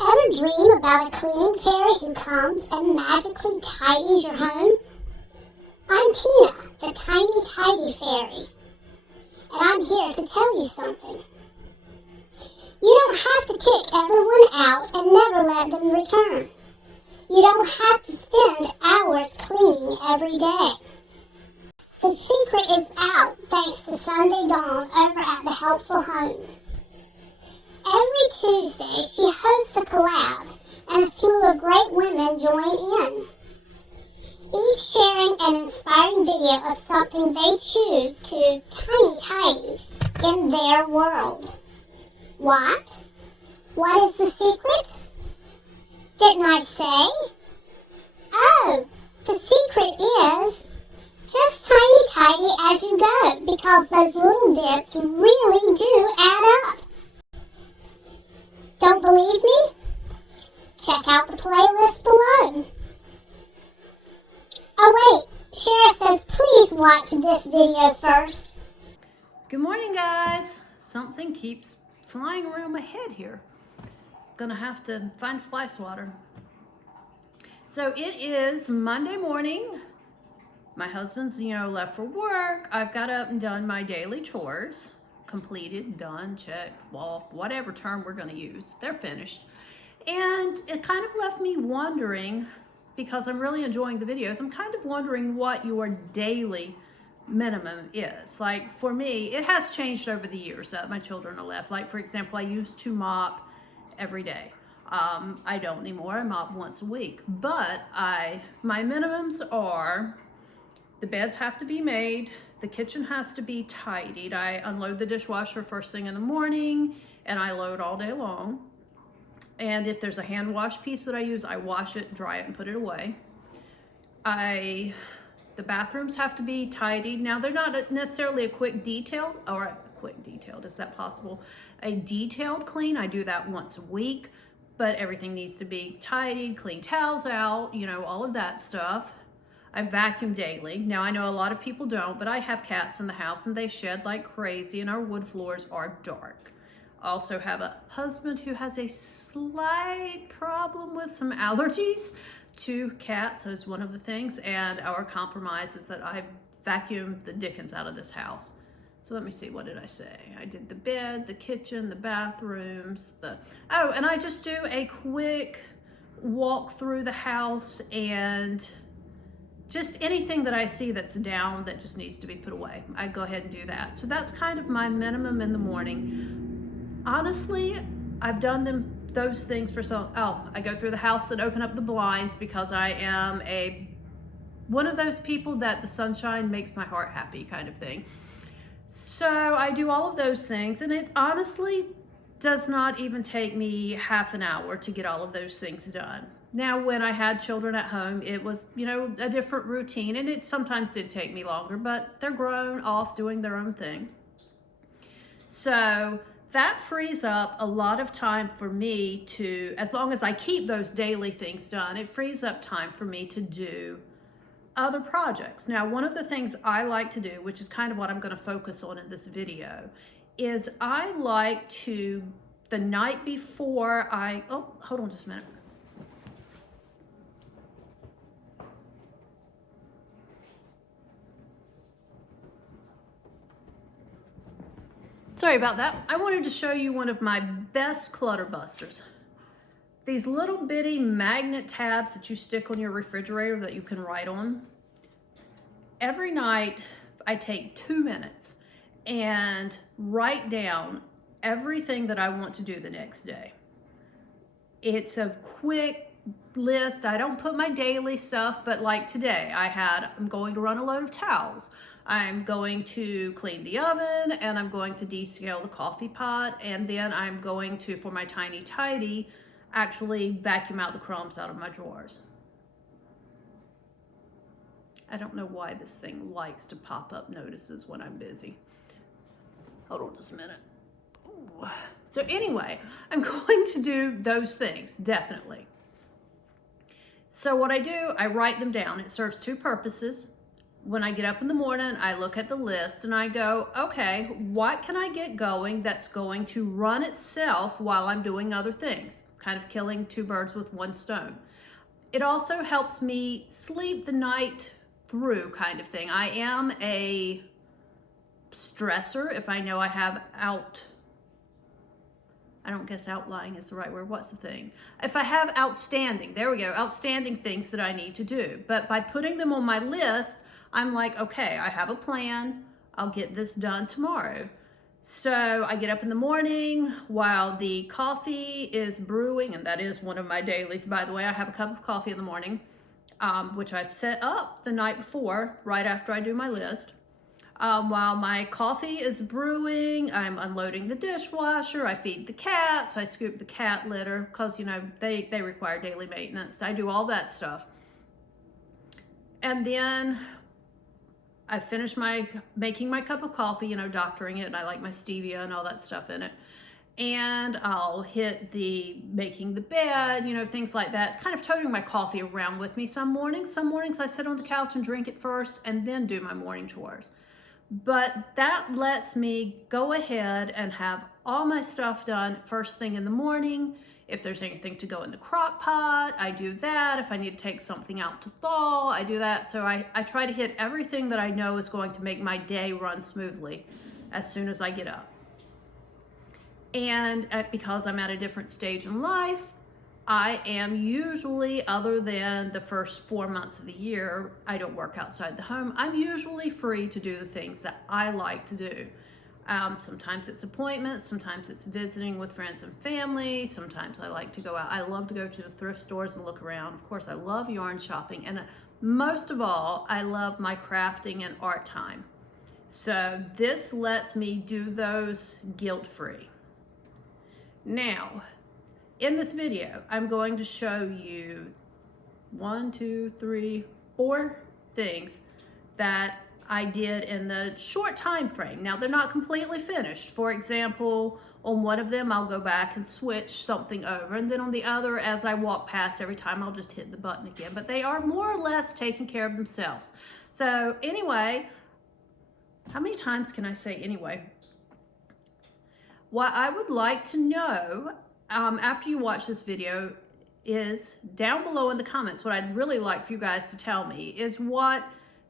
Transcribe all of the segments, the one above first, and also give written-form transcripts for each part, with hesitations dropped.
Ever dream about a cleaning fairy who comes and magically tidies your home? I'm Tina, the Tiny Tidy Fairy, and I'm here to tell you something. You don't have to kick everyone out and never let them return. You don't have to spend hours cleaning every day. The secret is out thanks to Sunday Dawn over at the Helpful Home. Every Tuesday, she hosts a collab, and a slew of great women join in, each sharing an inspiring video of something they choose to tidy in their world. What? What is the secret? Didn't I say? Oh, the secret is just tidy as you go, because those little bits really do add up. Don't believe me? Check out the playlist below. Oh wait, Shara says please watch this video first. Good morning, guys. Something keeps flying around my head here. Gonna have to find fly swatter. So it is Monday morning. My husband's, left for work. I've got up and done my daily chores. Completed, done, checked, off, whatever term we're going to use. They're finished. And it kind of left me wondering, because I'm really enjoying the videos, I'm kind of wondering what your daily minimum is. Like for me, it has changed over the years that my children are left. Like for example, I used to mop every day. I don't anymore. I mop once a week. But my minimums are the beds have to be made. The kitchen has to be tidied. I unload the dishwasher first thing in the morning and I load all day long. And if there's a hand wash piece that I use, I wash it, dry it, and put it away. The bathrooms have to be tidied. Now they're not necessarily a quick detailed, is that possible? A detailed clean, I do that once a week, but everything needs to be tidied, clean towels out, all of that stuff. I vacuum daily. Now I know a lot of people don't, but I have cats in the house and they shed like crazy and our wood floors are dark. I also have a husband who has a slight problem with some allergies to cats, so it's one of the things, and our compromise is that I vacuum the dickens out of this house. So let me see, what did I say? I did the bed, the kitchen, the bathrooms, and I just do a quick walk through the house and just anything that I see that's down that just needs to be put away, I go ahead and do that. So that's kind of my minimum in the morning. Honestly, I've done those things for I go through the house and open up the blinds because I am one of those people that the sunshine makes my heart happy kind of thing. So I do all of those things, and it honestly does not even take me half an hour to get all of those things done. Now, when I had children at home, it was, a different routine, and it sometimes did take me longer, but they're grown off doing their own thing. So that frees up a lot of time for me to, as long as I keep those daily things done, it frees up time for me to do other projects. Now, one of the things I like to do, which is kind of what I'm going to focus on in this video, is I like to, the night before hold on just a minute. Sorry about that. I wanted to show you one of my best clutter busters. These little bitty magnet tabs that you stick on your refrigerator that you can write on. Every night I take 2 minutes and write down everything that I want to do the next day. It's a quick list. I don't put my daily stuff, but like today I'm going to run a load of towels. I'm going to clean the oven, and I'm going to descale the coffee pot, and then I'm going to, for my tiny tidy, actually vacuum out the crumbs out of my drawers. I don't know why this thing likes to pop up notices when I'm busy. Hold on just a minute. Ooh. So anyway, I'm going to do those things, definitely. So what I do, I write them down. It serves two purposes. When I get up in the morning, I look at the list and I go, okay, what can I get going that's going to run itself while I'm doing other things? kind of killing two birds with one stone. It also helps me sleep the night through, kind of thing. I am a stressor if I know I have I don't guess outlying is the right word. What's the thing? If I have outstanding, there we go, outstanding things that I need to do. But by putting them on my list, I'm like, okay, I have a plan. I'll get this done tomorrow. So I get up in the morning while the coffee is brewing, and that is one of my dailies, by the way. I have a cup of coffee in the morning, which I've set up the night before, right after I do my list. While my coffee is brewing, I'm unloading the dishwasher, I feed the cats, I scoop the cat litter, because, you know, they require daily maintenance. I do all that stuff. And then I finish making my cup of coffee, you know, doctoring it, and I like my stevia and all that stuff in it. And I'll hit the making the bed, you know, things like that, kind of toting my coffee around with me. Some mornings I sit on the couch and drink it first and then do my morning chores. But that lets me go ahead and have all my stuff done first thing in the morning. If there's anything to go in the crock pot, I do that. If I need to take something out to thaw, I do that. So I try to hit everything that I know is going to make my day run smoothly as soon as I get up. And because I'm at a different stage in life, I am usually, other than the first 4 months of the year, I don't work outside the home. I'm usually free to do the things that I like to do. Sometimes it's appointments, sometimes it's visiting with friends and family, sometimes I like to go out. I love to go to the thrift stores and look around. Of course, I love yarn shopping, and most of all, I love my crafting and art time. So this lets me do those guilt-free. Now, in this video, I'm going to show you 1, 2, 3, 4 things that I did in the short time frame. Now, they're not completely finished. For example, on one of them, I'll go back and switch something over, and then on the other, as I walk past every time, I'll just hit the button again. But they are more or less taking care of themselves. So anyway, how many times can I say anyway? What I would like to know after you watch this video is down below in the comments. What I'd really like for you guys to tell me is what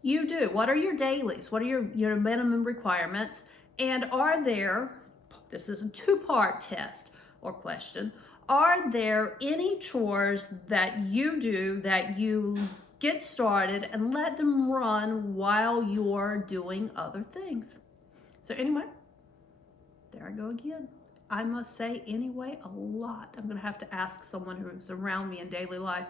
you do. What are your dailies? What are your minimum requirements? And are there, this is a two-part test or question, are there any chores that you do that you get started and let them run while you're doing other things? So anyway, there I go again. I must say anyway a lot. I'm going to have to ask someone who's around me in daily life.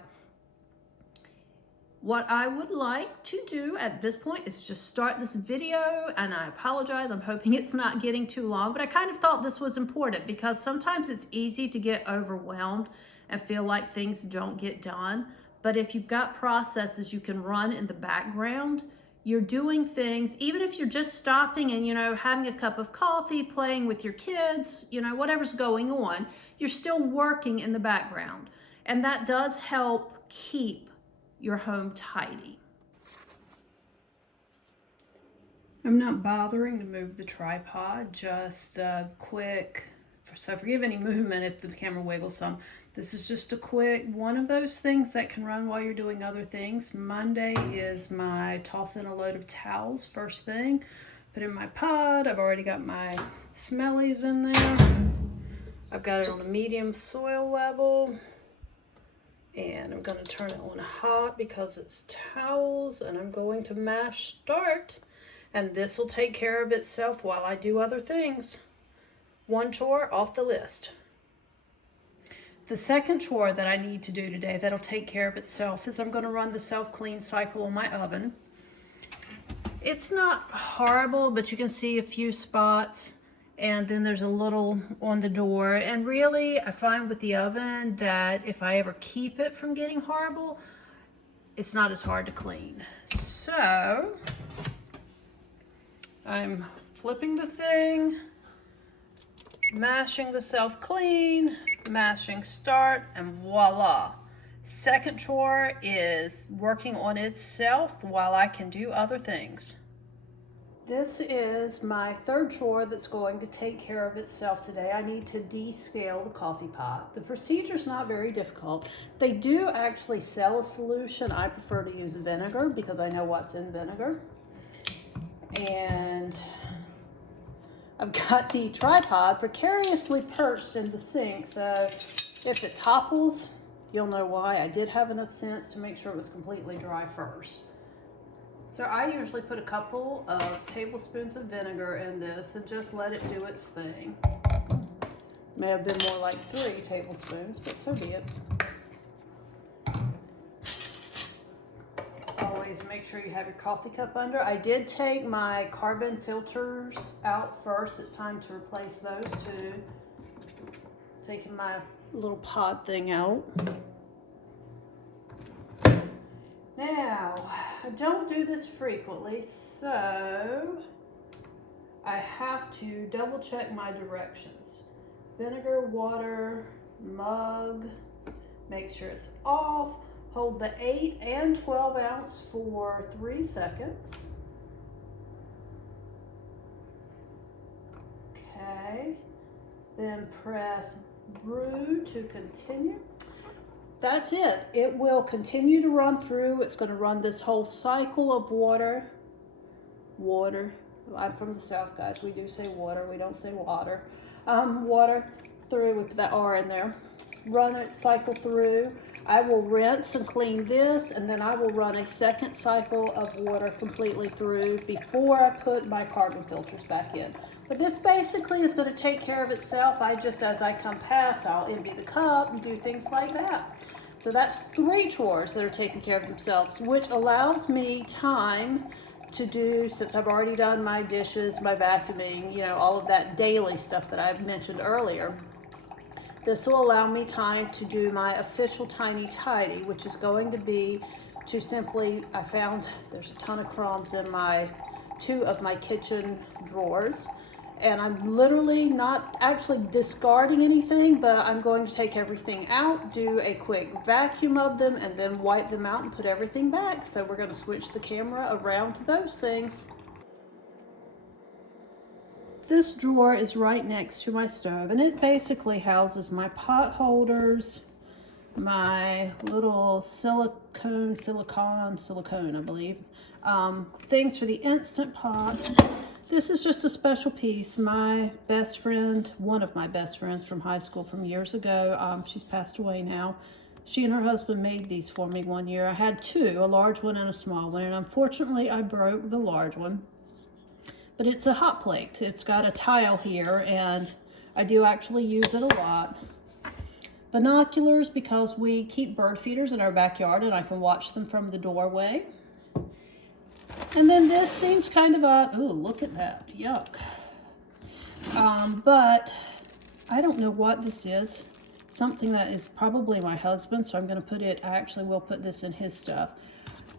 What I would like to do at this point is just start this video, and I apologize. I'm hoping it's not getting too long, but I kind of thought this was important because sometimes it's easy to get overwhelmed and feel like things don't get done. But if you've got processes you can run in the background, you're doing things, even if you're just stopping and, you know, having a cup of coffee, playing with your kids, you know, whatever's going on, you're still working in the background. And that does help keep your home tidy. I'm not bothering to move the tripod, just quick, so forgive any movement if the camera wiggles some. This is just a quick one of those things that can run while you're doing other things. Monday is my toss in a load of towels first thing. Put in my pod. I've already got my smellies in there. I've got it on a medium soil level. And I'm going to turn it on hot because it's towels, and I'm going to mash start. And this will take care of itself while I do other things. One chore off the list. The second chore that I need to do today that'll take care of itself is I'm going to run the self-clean cycle on my oven. It's not horrible, but you can see a few spots, and then there's a little on the door. And really, I find with the oven that if I ever keep it from getting horrible, it's not as hard to clean. So I'm flipping the thing, mashing the self-clean, mashing start, and voila. Second chore is working on itself while I can do other things. This is my third chore that's going to take care of itself today. I need to descale the coffee pot. The procedure's not very difficult. They do actually sell a solution. I prefer to use vinegar because I know what's in vinegar. And I've got the tripod precariously perched in the sink, so if it topples, you'll know why. I did have enough sense to make sure it was completely dry first. So I usually put a couple of tablespoons of vinegar in this and just let it do its thing. May have been more like 3 tablespoons, but so be it. Always make sure you have your coffee cup under. I did take my carbon filters out first. It's time to replace those too. Taking my little pod thing out. Now, I don't do this frequently, so I have to double check my directions. Vinegar, water, mug, make sure it's off. Hold the 8 and 12 ounce for 3 seconds. Okay, then press brew to continue. That's it. It will continue to run through. It's going to run this whole cycle of water. Water. I'm from the South, guys. We do say water. We don't say water. Water through. We put that R in there. Run it, cycle through. I will rinse and clean this, and then I will run a second cycle of water completely through before I put my carbon filters back in. But this basically is going to take care of itself. As I come past, I'll empty the cup and do things like that. So that's 3 chores that are taking care of themselves, which allows me time to do, since I've already done my dishes, my vacuuming, you know, all of that daily stuff that I've mentioned earlier. This will allow me time to do my official tiny tidy, which is going to be to simply, I found there's a ton of crumbs in 2 of my kitchen drawers. And I'm literally not actually discarding anything, but I'm going to take everything out, do a quick vacuum of them, and then wipe them out and put everything back. So we're going to switch the camera around to those things. This drawer is right next to my stove, and it basically houses my pot holders, my little silicone, I believe, things for the Instant Pot. This is just a special piece. My best friend, one of my best friends from high school from years ago, she's passed away now. She and her husband made these for me one year. I had 2, a large one and a small one, and unfortunately I broke the large one. But it's a hot plate. It's got a tile here, and I do actually use it a lot. Binoculars, because we keep bird feeders in our backyard and I can watch them from the doorway. And then this seems kind of odd. Ooh, look at that. Yuck. But I don't know what this is. Something that is probably my husband, so I'm going to put it, I actually will put this in his stuff.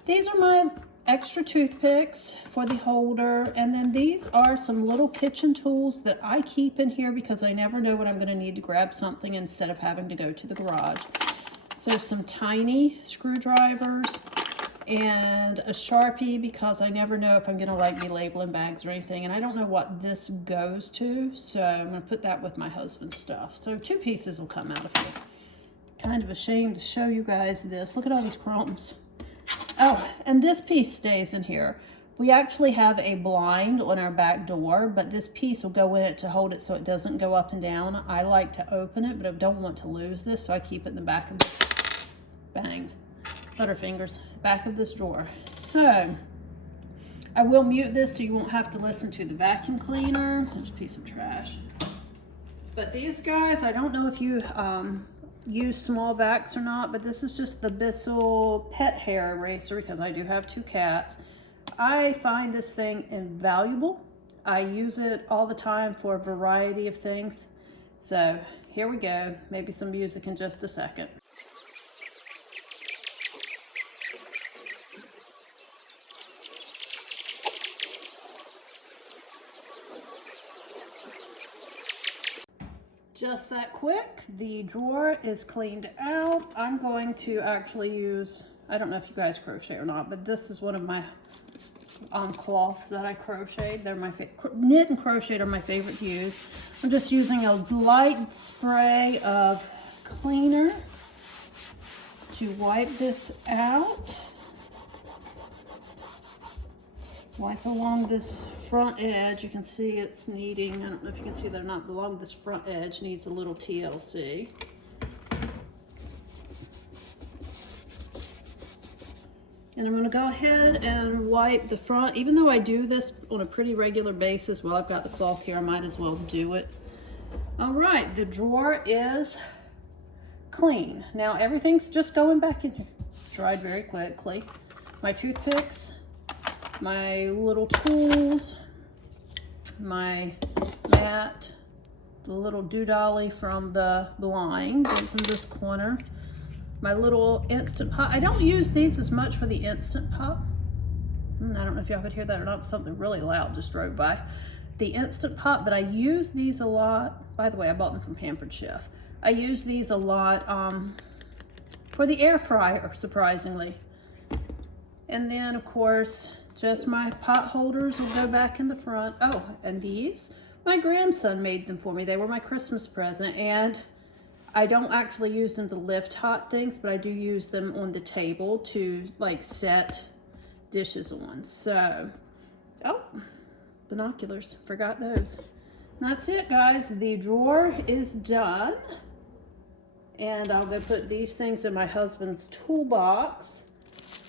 These are my extra toothpicks for the holder, and then these are some little kitchen tools that I keep in here because I never know when I'm going to need to grab something instead of having to go to the garage. So some tiny screwdrivers and a Sharpie because I never know if I'm going to be labeling bags or anything, and I don't know what this goes to, so I'm going to put that with my husband's stuff. So 2 pieces will come out of it. Kind of ashamed to show you guys this. Look at all these crumbs. Oh, and this piece stays in here. We actually have a blind on our back door, but this piece will go in it to hold it so it doesn't go up and down. I like to open it, but I don't want to lose this, so I keep it in the back of this. Bang. Butterfingers. Back of this drawer. So, I will mute this so you won't have to listen to the vacuum cleaner. There's a piece of trash. But these guys, I don't know if you use small vacs or not, but this is just the Bissell pet hair eraser because I do have 2 cats. I find this thing invaluable. I use it all the time for a variety of things. So here we go. Maybe some music in just a second. Just that quick. The drawer is cleaned out. I'm going to actually use, I don't know if you guys crochet or not, but this is one of my cloths that I crocheted. They're my knit and crocheted are my favorite to use. I'm just using a light spray of cleaner to wipe this out. Wipe along this front edge. You can see it's needing, I don't know if you can see, they're not along this front edge, needs a little TLC. And I'm gonna go ahead and wipe the front. Even though I do this on a pretty regular basis, while I've got the cloth here, I might as well do it. All right, the drawer is clean. Now everything's just going back in here. Dried very quickly. My toothpicks, my little tools, my mat, the little doodolly from the blind goes in this corner. My little Instant Pot. I don't use these as much for the Instant Pot. I don't know if y'all could hear that or not. Something really loud just drove by. The Instant Pot, but I use these a lot. By the way, I bought them from Pampered Chef. I use these a lot for the air fryer, surprisingly. And then, of course, just my pot holders will go back in the front. Oh, and these, my grandson made them for me. They were my Christmas present, and I don't actually use them to lift hot things, but I do use them on the table to like set dishes on. So, oh, binoculars, forgot those. And that's it, guys. The drawer is done. And I'll go put these things in my husband's toolbox.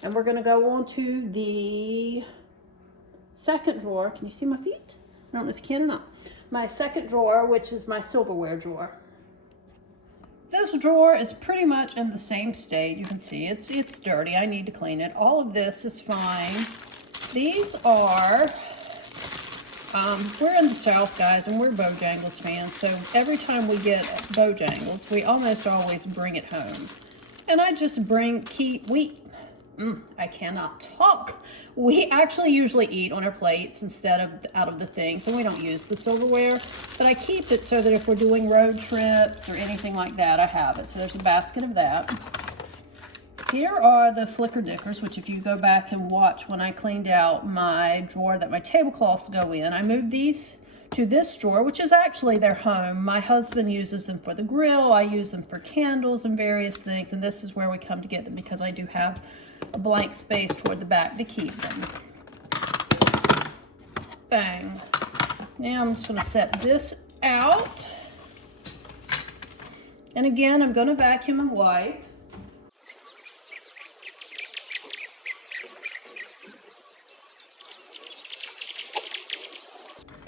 And we're gonna go on to the second drawer. Can you see my feet? I don't know if you can or not. My second drawer, which is my silverware drawer. This drawer is pretty much in the same state. You can see it's dirty. I need to clean it. All of this is fine. These are, we're in the South, guys, and we're Bojangles fans. So every time we get Bojangles, we almost always bring it home. And I just I cannot talk. We actually usually eat on our plates instead of out of the things, and we don't use the silverware, but I keep it so that if we're doing road trips or anything like that, I have it. So there's a basket of that. Here are the Flicker Dickers, which if you go back and watch when I cleaned out my drawer that my tablecloths go in, I moved these to this drawer, which is actually their home. My husband uses them for the grill. I use them for candles and various things, and this is where we come to get them because I do have a blank space toward the back to keep them. Bang. Now I'm just going to set this out. And again, I'm going to vacuum and wipe.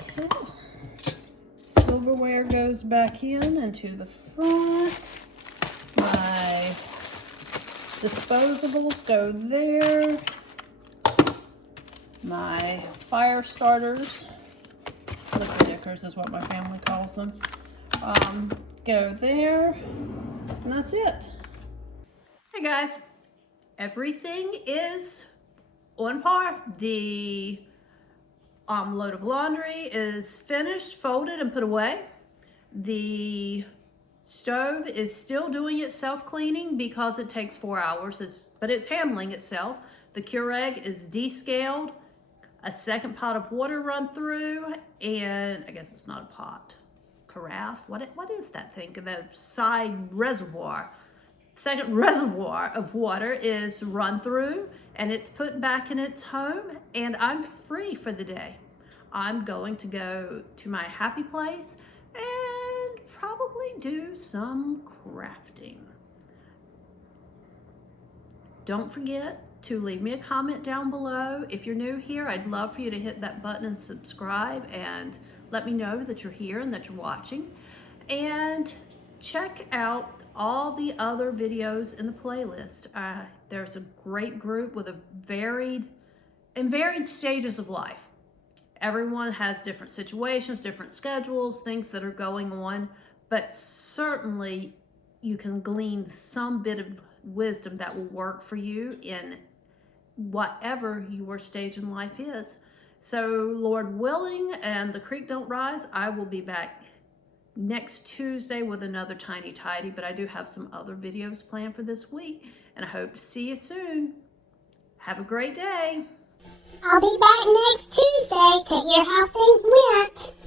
Okay. Silverware goes back in into the front. My disposables go there. My fire starters, Flicker Dickers is what my family calls them, go there, and that's it. Hey guys, everything is on par. The load of laundry is finished, folded, and put away. The stove is still doing its self-cleaning because it takes 4 hours, but it's handling itself. The Keurig is descaled, a second pot of water run through, and I guess it's not a pot, carafe. What is that thing? The side reservoir. Second reservoir of water is run through, and it's put back in its home, and I'm free for the day. I'm going to go to my happy place and probably do some crafting. Don't forget to leave me a comment down below. If you're new here, I'd love for you to hit that button and subscribe and let me know that you're here and that you're watching. And check out all the other videos in the playlist. There's a great group with varied stages of life. Everyone has different situations, different schedules, things that are going on, but certainly you can glean some bit of wisdom that will work for you in whatever your stage in life is. So Lord willing and the creek don't rise, I will be back next Tuesday with another Tiny Tidy, but I do have some other videos planned for this week, and I hope to see you soon. Have a great day. I'll be back next Tuesday to hear how things went.